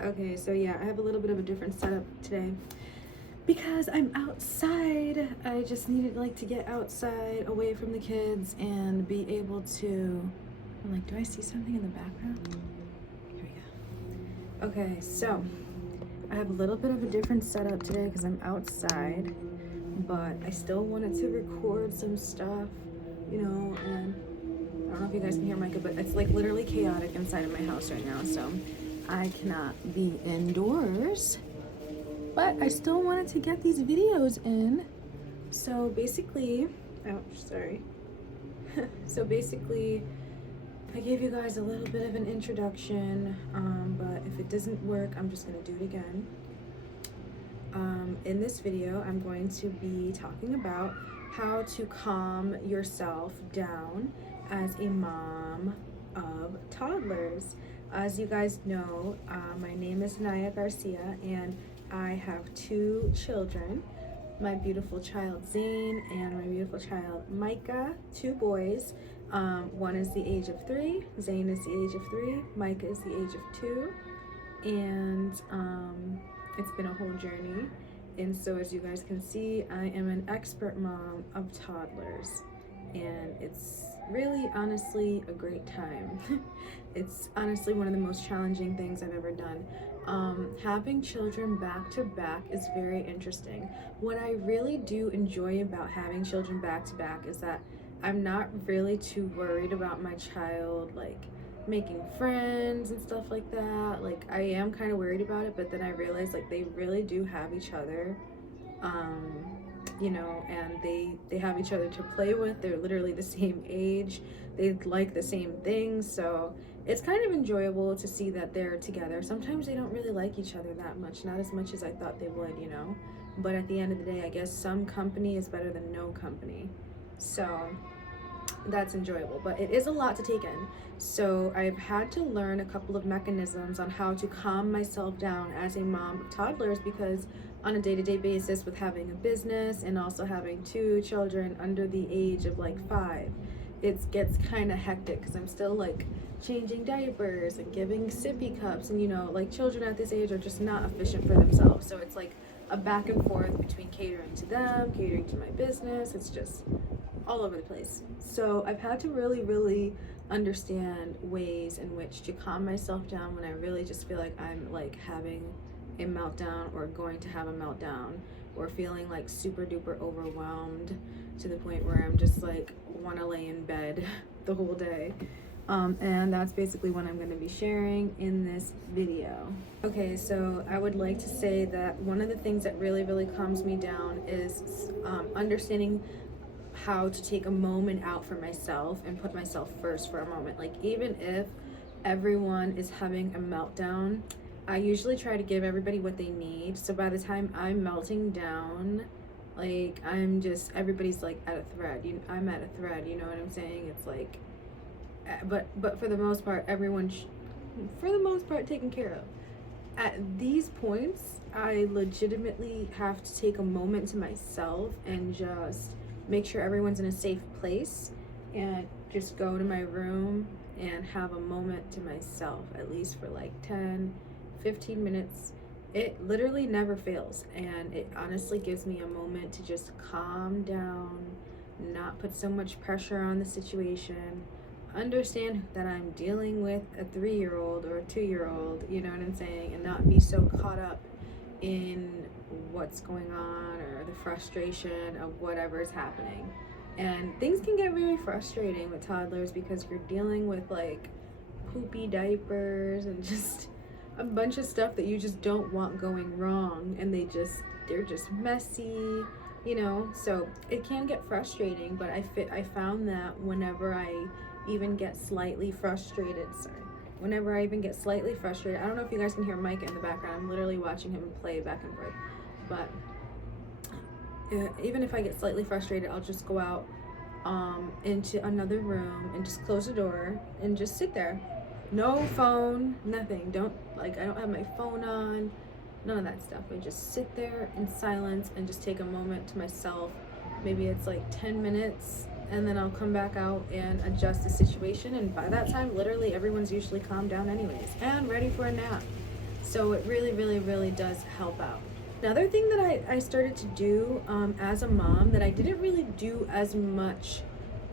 Okay, so yeah, I have a little bit of a different setup today because I'm outside. I just needed like to get outside away from the kids and be able to, I'm like, do I see something in the background? Here we go. Okay, so I have a little bit of a different setup today because I'm outside, but I still wanted to record some stuff, and I don't know if you guys can hear Micah, but it's like literally chaotic inside of my house right now, so I cannot be indoors, but I still wanted to get these videos in. So basically, ouch, sorry. So basically, I gave you guys a little bit of an introduction, but if it doesn't work, I'm just gonna do it again. In this video, I'm going to be talking about how to calm yourself down as a mom of toddlers. As you guys know, my name is Eniya Garcia, and I have 2 children, my beautiful child Zane and my beautiful child Micah, 2 boys. One is the age of 3, Zane is the age of 3, Micah is the age of 2, and it's been a whole journey. And so as you guys can see, I am an expert mom of toddlers, and it's really honestly a great time. It's honestly one of the most challenging things I've ever done. Having children back to back is very interesting. What I really do enjoy about having children back to back is that I'm not really too worried about my child like making friends and stuff like that. Like, I am kind of worried about it, but then I realize like they really do have each other, and they have each other to play with. They're literally the same age, they like the same things, so it's kind of enjoyable to see that they're together. Sometimes they don't really like each other that much, not as much as I thought they would, but at the end of the day, I guess some company is better than no company, so that's enjoyable. But it is a lot to take in, so I've had to learn a couple of mechanisms on how to calm myself down as a mom of toddlers, because on a day-to-day basis, with having a business and also having 2 children under the age of like 5, it gets kind of hectic because I'm still like changing diapers and giving sippy cups, and like children at this age are just not efficient for themselves, so it's like a back and forth between catering to them, catering to my business. It's just all over the place. So I've had to really understand ways in which to calm myself down when I really just feel like I'm like having a meltdown or going to have a meltdown, or feeling like super duper overwhelmed to the point where I'm just like want to lay in bed the whole day. And that's basically what I'm going to be sharing in this video. Okay, so I would like to say that one of the things that really calms me down is understanding how to take a moment out for myself and put myself first for a moment. Like, even if everyone is having a meltdown, I usually try to give everybody what they need, so by the time I'm melting down, like everybody's like at a thread. I'm at a thread, you know what I'm saying? It's like, but for the most part, everyone's for the most part taken care of. At these points, I legitimately have to take a moment to myself and just make sure everyone's in a safe place, and just go to my room and have a moment to myself, at least for like 10-15 minutes. It literally never fails, and it honestly gives me a moment to just calm down, not put so much pressure on the situation, understand that I'm dealing with a 3-year-old or a 2-year-old, you know what I'm saying, and not be so caught up in what's going on or the frustration of whatever is happening. And things can get very frustrating with toddlers because you're dealing with like poopy diapers and just a bunch of stuff that you just don't want going wrong, and they're just messy, so it can get frustrating. But I found that whenever I even get slightly frustrated, I don't know if you guys can hear Micah in the background. I'm literally watching him play back and forth. But even if I get slightly frustrated, I'll just go out into another room and just close the door and just sit there. No phone, nothing. I don't have my phone on, none of that stuff. I just sit there in silence and just take a moment to myself. Maybe it's like 10 minutes, and then I'll come back out and adjust the situation, and by that time literally everyone's usually calmed down anyways and ready for a nap. So it really, really, really does help out. Another thing that I started to do as a mom that I didn't really do as much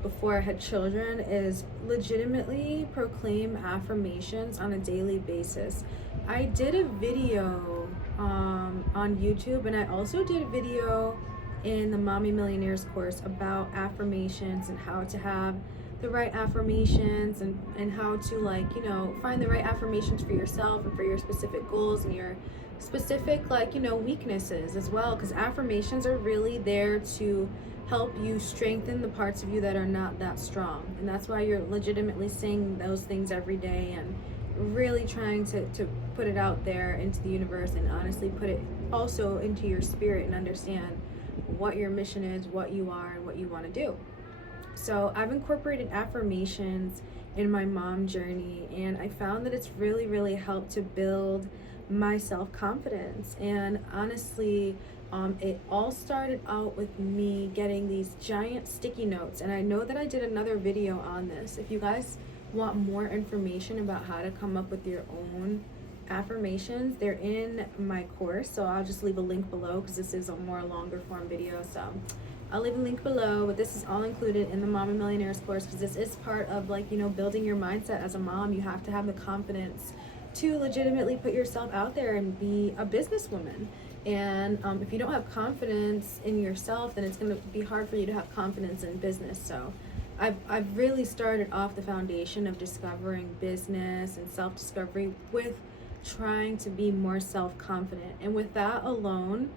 before I had children is legitimately proclaim affirmations on a daily basis. I did a video on YouTube, and I also did a video in the Mommy Millionaires course about affirmations and how to have the right affirmations, and how to, like, you know, find the right affirmations for yourself and for your specific goals and your specific, like, you know, weaknesses as well, because affirmations are really there to help you strengthen the parts of you that are not that strong. And that's why you're legitimately saying those things every day and really trying to put it out there into the universe, and honestly put it also into your spirit and understand what your mission is, what you are, and what you want to do. So I've incorporated affirmations in my mom journey, and I found that it's really, really helped to build my self-confidence. And honestly, it all started out with me getting these giant sticky notes, and I know that I did another video on this. If you guys want more information about how to come up with your own affirmations, they're in my course, so I'll just leave a link below, because this is a more longer form video. So I'll leave a link below, but this is all included in the Mommy Millionaires course, because this is part of, like, you know, building your mindset as a mom. You have to have the confidence to legitimately put yourself out there and be a businesswoman. And if you don't have confidence in yourself, then it's going to be hard for you to have confidence in business. So I've really started off the foundation of discovering business and self-discovery with trying to be more self-confident. And with that alone,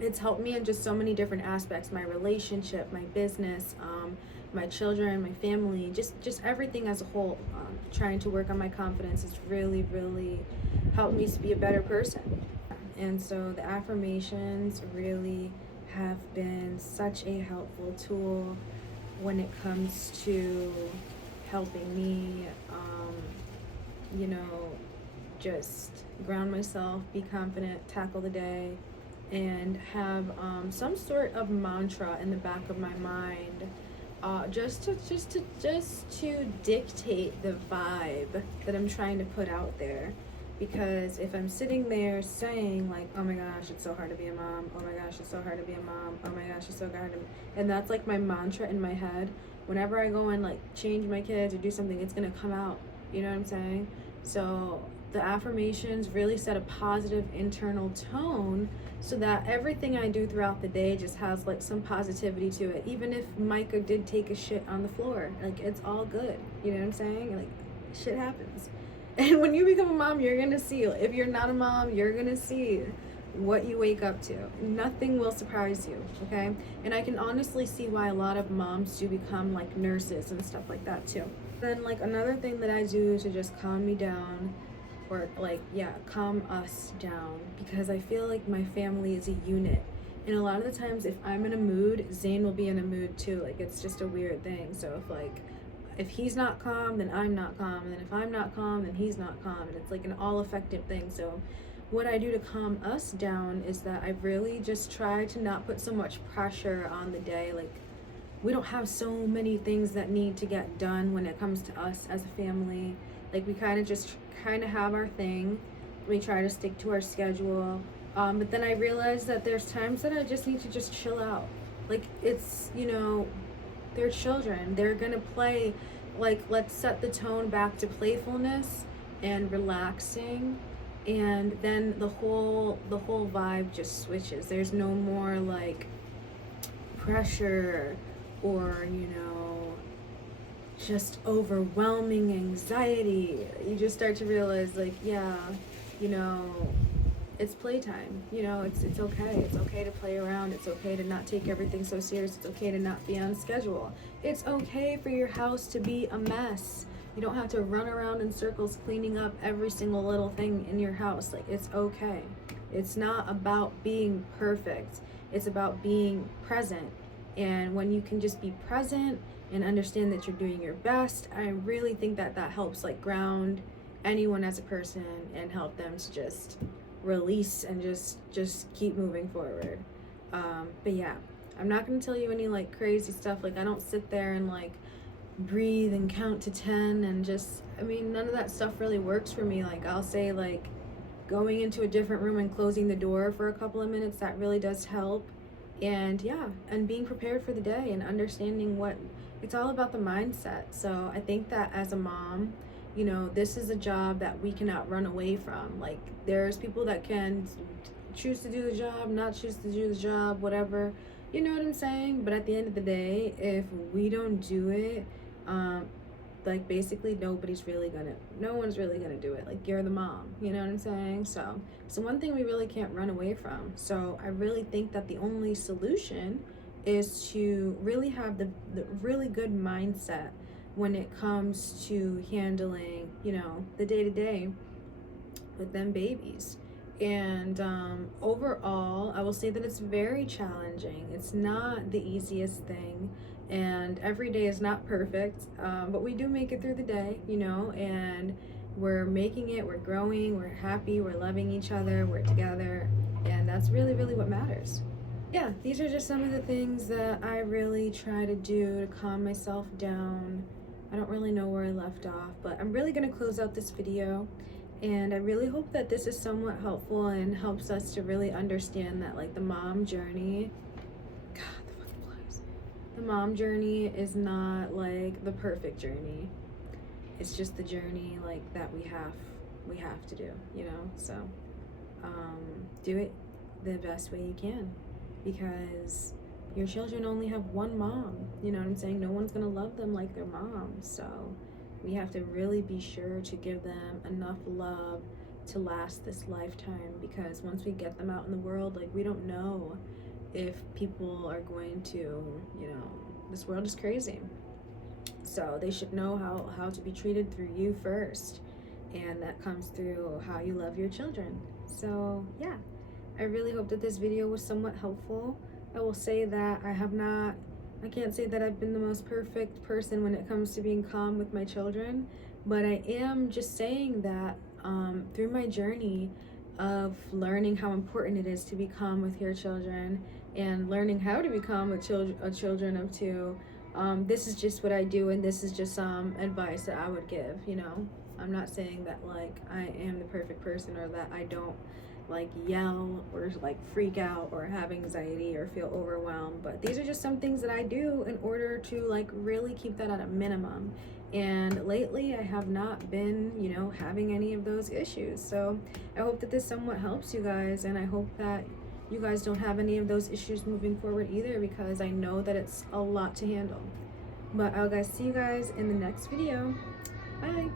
it's helped me in just so many different aspects: my relationship, my business, my children, my family, just everything as a whole. Trying to work on my confidence has really, really helped me to be a better person. And so the affirmations really have been such a helpful tool when it comes to helping me, you know, just ground myself, be confident, tackle the day, and have some sort of mantra in the back of my mind, just to dictate the vibe that I'm trying to put out there. Because if I'm sitting there saying, like, oh my gosh, it's so hard to be a mom, oh my gosh, it's so hard to be a mom, oh my gosh, it's so hard to be, and that's like my mantra in my head, whenever I go and, like, change my kids or do something, it's gonna come out. You know what I'm saying? So the affirmations really set a positive internal tone, so that everything I do throughout the day just has, like, some positivity to it. Even if Micah did take a shit on the floor, like, it's all good. You know what I'm saying? Like, shit happens. And when you become a mom, you're gonna see. If you're not a mom, you're gonna see what you wake up to. Nothing will surprise you, okay? And I can honestly see why a lot of moms do become, like, nurses and stuff like that too. Then, like, another thing that I do to just calm me down, or, like, yeah, calm us down, because I feel like my family is a unit. And a lot of the times, if I'm in a mood, Zane will be in a mood too. Like, it's just a weird thing. So if he's not calm, then I'm not calm, and then if I'm not calm, then he's not calm, and it's like an all-effective thing. So what I do to calm us down is that I really just try to not put so much pressure on the day. Like, we don't have so many things that need to get done when it comes to us as a family. Like, we kind of have our thing. We try to stick to our schedule. But then I realize that there's times that I just need to just chill out. Like, it's, you know, they're children. They're gonna play. Like, let's set the tone back to playfulness and relaxing, and then the whole vibe just switches. There's no more, like, pressure or, you know, just overwhelming anxiety. You just start to realize, like, yeah, you know, it's playtime. You know, it's okay. It's okay to play around. It's okay to not take everything so serious. It's okay to not be on schedule. It's okay for your house to be a mess. You don't have to run around in circles cleaning up every single little thing in your house. Like, it's okay. It's not about being perfect. It's about being present. And when you can just be present and understand that you're doing your best, I really think that helps, like, ground anyone as a person and help them to just release and just keep moving forward. But yeah, I'm not gonna tell you any, like, crazy stuff. Like, I don't sit there and, like, breathe and count to 10 and just, I mean, none of that stuff really works for me. Like, I'll say, like, going into a different room and closing the door for a couple of minutes, that really does help. And yeah, and being prepared for the day and understanding what it's all about, the mindset. So I think that as a mom, you know, this is a job that we cannot run away from. Like, there's people that can choose to do the job, not choose to do the job, whatever, you know what I'm saying? But at the end of the day, if we don't do it, like, basically no one's really gonna do it. Like, you're the mom, you know what I'm saying? So it's one thing we really can't run away from. So I really think that the only solution is to really have the really good mindset when it comes to handling, you know, the day-to-day with them babies. And overall, I will say that it's very challenging. It's not the easiest thing, and every day is not perfect, but we do make it through the day, you know, and we're making it, we're growing, we're happy, we're loving each other, we're together, and that's really, really what matters. Yeah, these are just some of the things that I really try to do to calm myself down. I don't really know where I left off, but I'm really going to close out this video. And I really hope that this is somewhat helpful and helps us to really understand that, like, the mom journey, God, the fucking flies. The mom journey is not like the perfect journey. It's just the journey, like, that we have to do, you know? So, do it the best way you can, because your children only have one mom, you know what I'm saying? No one's gonna love them like their mom, so we have to really be sure to give them enough love to last this lifetime, because once we get them out in the world, like, we don't know if people are going to, you know, this world is crazy. So they should know how to be treated through you first, and that comes through how you love your children. So yeah, I really hope that this video was somewhat helpful. I will say that I can't say that I've been the most perfect person when it comes to being calm with my children, but I am just saying that through my journey of learning how important it is to be calm with your children and learning how to be calm with children of two, this is just what I do, and this is just some advice that I would give, you know? I'm not saying that, like, I am the perfect person, or that I don't, like, yell or, like, freak out or have anxiety or feel overwhelmed, but these are just some things that I do in order to, like, really keep that at a minimum. And lately I have not been, you know, having any of those issues. So I hope that this somewhat helps you guys, and I hope that you guys don't have any of those issues moving forward either, because I know that it's a lot to handle. But I'll see you guys in the next video. Bye.